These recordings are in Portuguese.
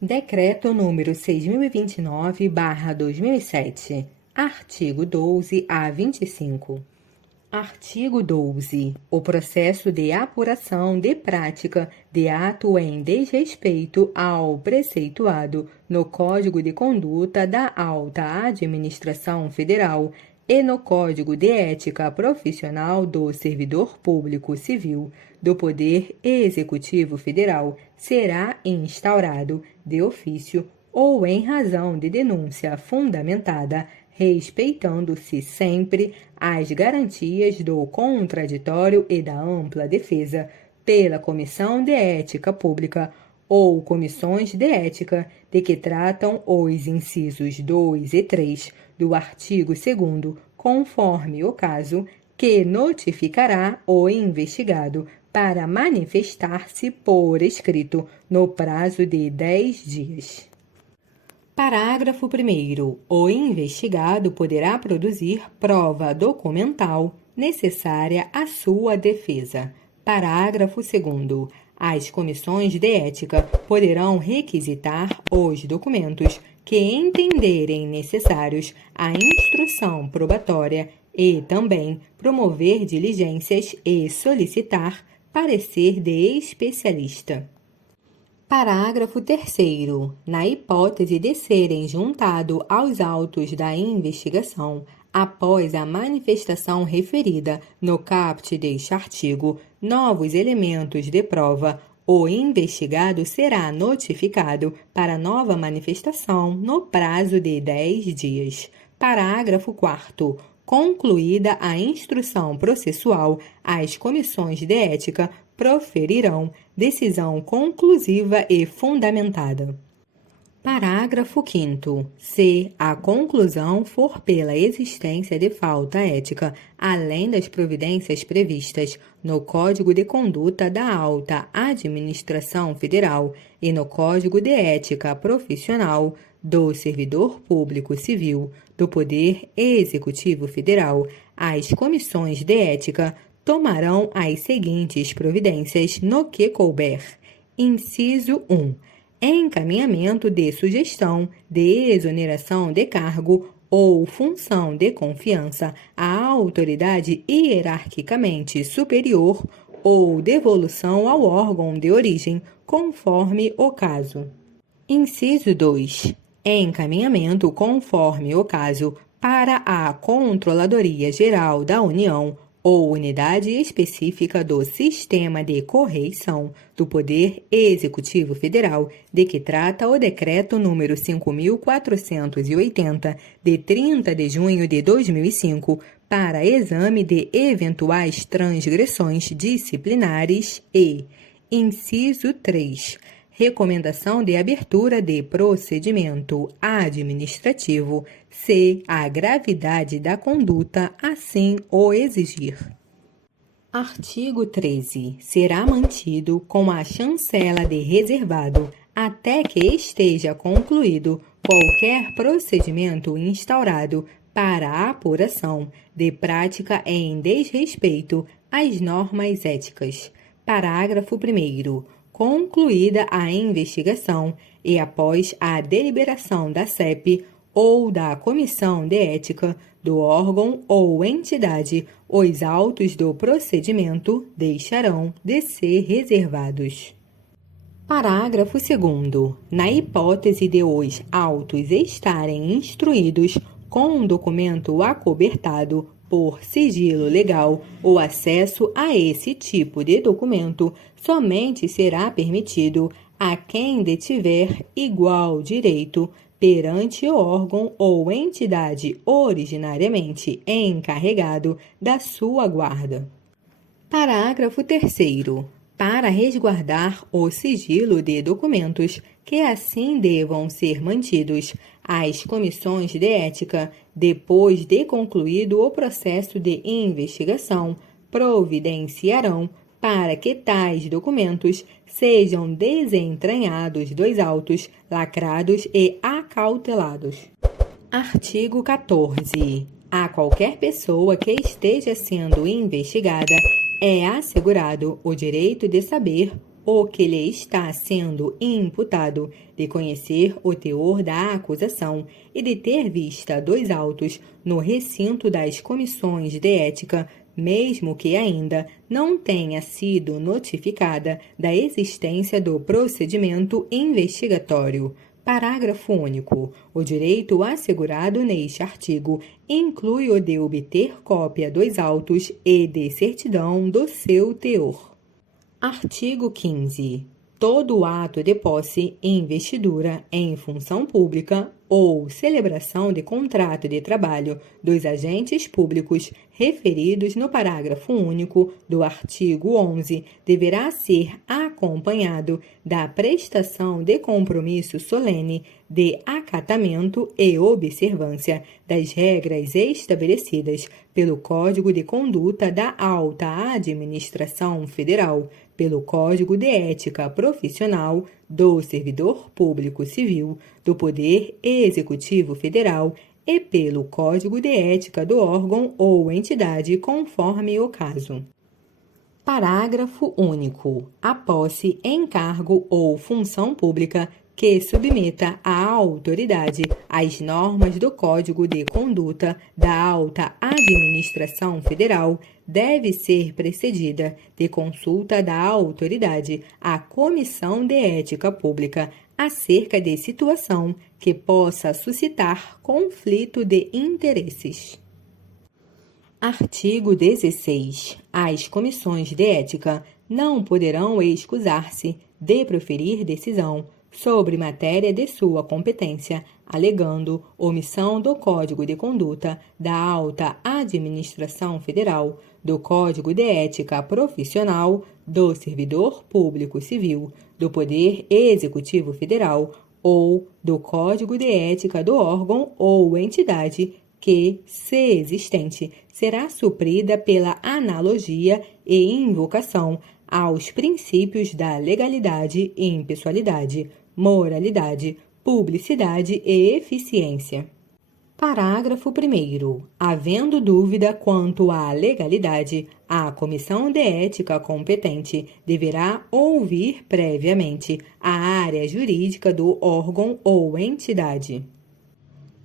Decreto número 6.029/2007, artigo 12 a 25. Artigo 12. O processo de apuração de prática de ato em desrespeito ao preceituado no Código de Conduta da Alta Administração Federal e no Código de Ética Profissional do Servidor Público Civil do Poder Executivo Federal será instaurado de ofício ou em razão de denúncia fundamentada, respeitando-se sempre as garantias do contraditório e da ampla defesa pela Comissão de Ética Pública ou comissões de ética de que tratam os incisos 2 e 3 do artigo 2º, conforme o caso, que notificará o investigado para manifestar-se por escrito no prazo de 10 dias. Parágrafo 1º. O investigado poderá produzir prova documental necessária à sua defesa. Parágrafo 2º. As comissões de ética poderão requisitar os documentos que entenderem necessários à instrução probatória e também promover diligências e solicitar parecer de especialista. Parágrafo 3º. Na hipótese de serem juntados aos autos da investigação, após a manifestação referida no caput deste artigo, novos elementos de prova, o investigado será notificado para nova manifestação no prazo de 10 dias. Parágrafo 4º. Concluída a instrução processual, as comissões de ética proferirão decisão conclusiva e fundamentada. Parágrafo 5º. Se a conclusão for pela existência de falta ética, além das providências previstas no Código de Conduta da Alta Administração Federal e no Código de Ética Profissional do Servidor Público Civil do Poder Executivo Federal, as comissões de ética tomarão as seguintes providências no que couber. Inciso 1. Encaminhamento de sugestão de exoneração de cargo ou função de confiança à autoridade hierarquicamente superior ou devolução ao órgão de origem, conforme o caso. Inciso 2. Encaminhamento, conforme o caso, para a Controladoria Geral da União ou unidade específica do Sistema de Correição do Poder Executivo Federal, de que trata o Decreto número 5.480, de 30 de junho de 2005, para exame de eventuais transgressões disciplinares e, inciso 3, recomendação de abertura de procedimento administrativo, se a gravidade da conduta assim o exigir. Artigo 13. Será mantido com a chancela de reservado até que esteja concluído qualquer procedimento instaurado para a apuração de prática em desrespeito às normas éticas. Parágrafo 1º. Concluída a investigação e após a deliberação da CEP ou da Comissão de Ética do órgão ou entidade, os autos do procedimento deixarão de ser reservados. Parágrafo 2º. Na hipótese de os autos estarem instruídos com um documento acobertado por sigilo legal, o acesso a esse tipo de documento somente será permitido a quem detiver igual direito perante o órgão ou entidade originariamente encarregado da sua guarda. Parágrafo 3º. Para resguardar o sigilo de documentos que assim devam ser mantidos, as comissões de ética, depois de concluído o processo de investigação, providenciarão para que tais documentos sejam desentranhados dos autos, lacrados e acautelados. Artigo 14. A qualquer pessoa que esteja sendo investigada é assegurado o direito de saber o que lhe está sendo imputado, de conhecer o teor da acusação e de ter vista dos autos no recinto das comissões de ética, mesmo que ainda não tenha sido notificada da existência do procedimento investigatório. Parágrafo único. O direito assegurado neste artigo inclui o de obter cópia dos autos e de certidão do seu teor. Artigo 15. Todo ato de posse, investidura em função pública ou celebração de contrato de trabalho dos agentes públicos referidos no parágrafo único do artigo 11 deverá ser acompanhado da prestação de compromisso solene de acatamento e observância das regras estabelecidas pelo Código de Conduta da Alta Administração Federal, pelo Código de Ética Profissional do Servidor Público Civil, do Poder Executivo Federal e pelo Código de Ética do órgão ou entidade, conforme o caso. Parágrafo único. A posse, encargo ou função pública que submeta a autoridade às normas do Código de Conduta da Alta Administração Federal deve ser precedida de consulta da autoridade à Comissão de Ética Pública acerca de situação que possa suscitar conflito de interesses. Artigo 16. As comissões de ética não poderão excusar-se de proferir decisão sobre matéria de sua competência, alegando omissão do Código de Conduta da Alta Administração Federal, do Código de Ética Profissional do Servidor Público Civil, do Poder Executivo Federal ou do Código de Ética do órgão ou entidade que, se existente, será suprida pela analogia e invocação aos princípios da legalidade, impessoalidade, moralidade, publicidade e eficiência. Parágrafo 1º. Havendo dúvida quanto à legalidade, a Comissão de Ética competente deverá ouvir previamente a área jurídica do órgão ou entidade.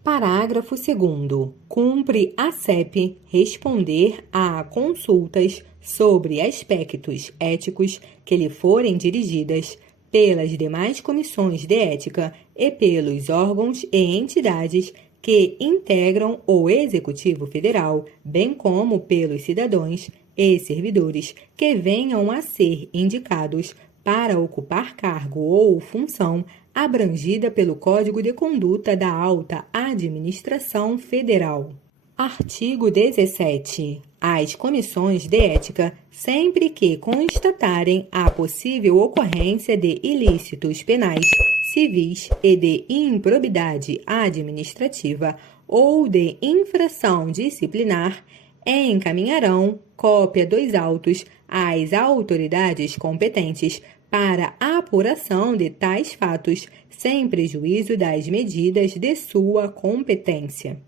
Parágrafo 2º. Cumpre à CEP responder a consultas sobre aspectos éticos que lhe forem dirigidas pelas demais comissões de ética e pelos órgãos e entidades que integram o Executivo Federal, bem como pelos cidadãos e servidores que venham a ser indicados para ocupar cargo ou função abrangida pelo Código de Conduta da Alta Administração Federal. Artigo 17. As comissões de ética, sempre que constatarem a possível ocorrência de ilícitos penais, civis e de improbidade administrativa ou de infração disciplinar, encaminharão cópia dos autos às autoridades competentes para a apuração de tais fatos, sem prejuízo das medidas de sua competência.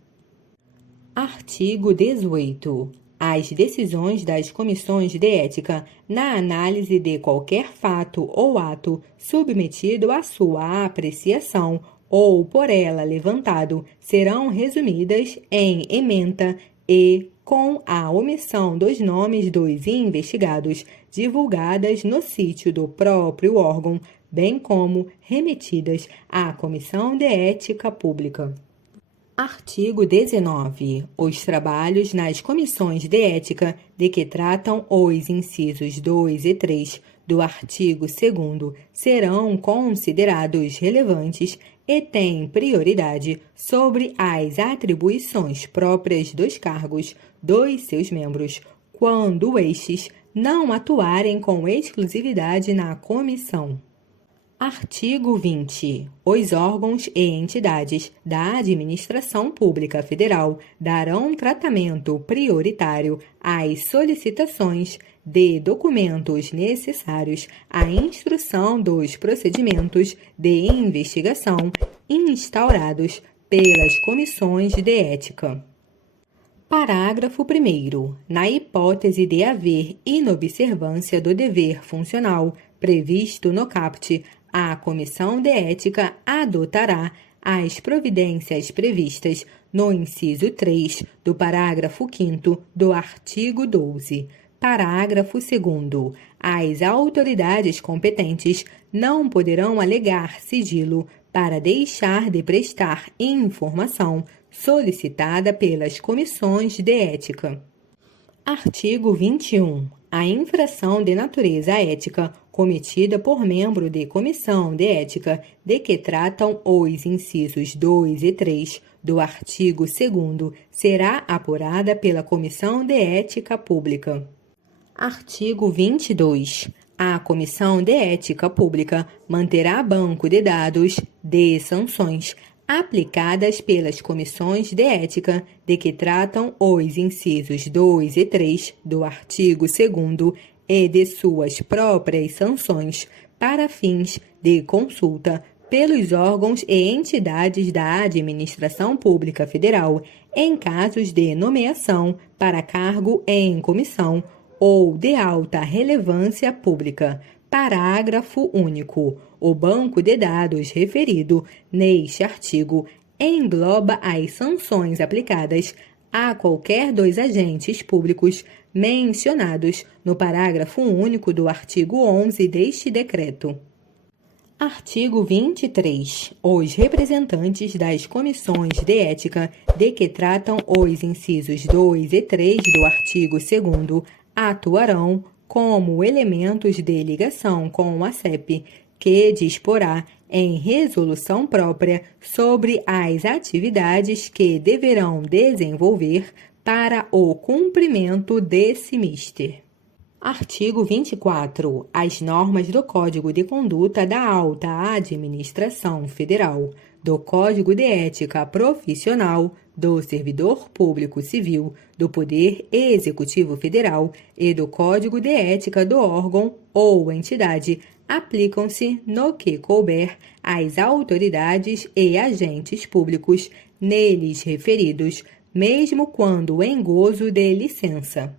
Artigo 18. As decisões das comissões de ética na análise de qualquer fato ou ato submetido à sua apreciação ou por ela levantado serão resumidas em ementa e, com a omissão dos nomes dos investigados, divulgadas no sítio do próprio órgão, bem como remetidas à Comissão de Ética Pública. Artigo 19. Os trabalhos nas comissões de ética de que tratam os incisos 2 e 3 do artigo 2º serão considerados relevantes e têm prioridade sobre as atribuições próprias dos cargos dos seus membros, quando estes não atuarem com exclusividade na comissão. Artigo 20. Os órgãos e entidades da Administração Pública Federal darão tratamento prioritário às solicitações de documentos necessários à instrução dos procedimentos de investigação instaurados pelas comissões de ética. Parágrafo 1º. Na hipótese de haver inobservância do dever funcional previsto no caput, a Comissão de Ética adotará as providências previstas no inciso 3 do parágrafo 5º do artigo 12. Parágrafo 2º. As autoridades competentes não poderão alegar sigilo para deixar de prestar informação solicitada pelas comissões de ética. Artigo 21. A infração de natureza ética cometida por membro de comissão de ética de que tratam os incisos 2 e 3 do artigo 2º será apurada pela Comissão de Ética Pública. Artigo 22. A Comissão de Ética Pública manterá banco de dados de sanções aplicadas pelas comissões de ética de que tratam os incisos 2 e 3 do artigo 2º e de suas próprias sanções para fins de consulta pelos órgãos e entidades da Administração Pública Federal em casos de nomeação para cargo em comissão ou de alta relevância pública. Parágrafo único. O banco de dados referido neste artigo engloba as sanções aplicadas a qualquer dos agentes públicos mencionados no parágrafo único do artigo 11 deste decreto. Artigo 23. Os representantes das comissões de ética de que tratam os incisos 2 e 3 do artigo 2º atuarão como elementos de ligação com a CEP, que disporá em resolução própria sobre as atividades que deverão desenvolver para o cumprimento desse mister. Artigo 24. As normas do Código de Conduta da Alta Administração Federal, do Código de Ética Profissional do Servidor Público Civil, do Poder Executivo Federal e do Código de Ética do órgão ou entidade aplicam-se no que couber às autoridades e agentes públicos neles referidos, mesmo quando em gozo de licença.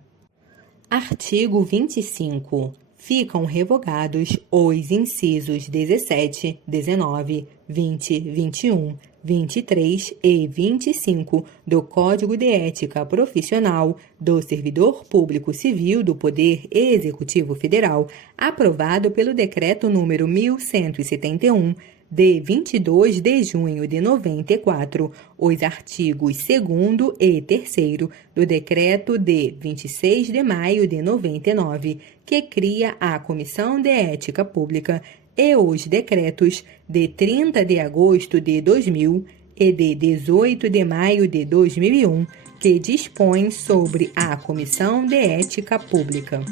Artigo 25. Ficam revogados os incisos 17, 19, 20, 21, 23 e 25 do Código de Ética Profissional do Servidor Público Civil do Poder Executivo Federal, aprovado pelo Decreto número 1171, de 22 de junho de 94, os artigos 2º e 3º do Decreto de 26 de maio de 99, que cria a Comissão de Ética Pública, e os decretos de 30 de agosto de 2000 e de 18 de maio de 2001, que dispõem sobre a Comissão de Ética Pública.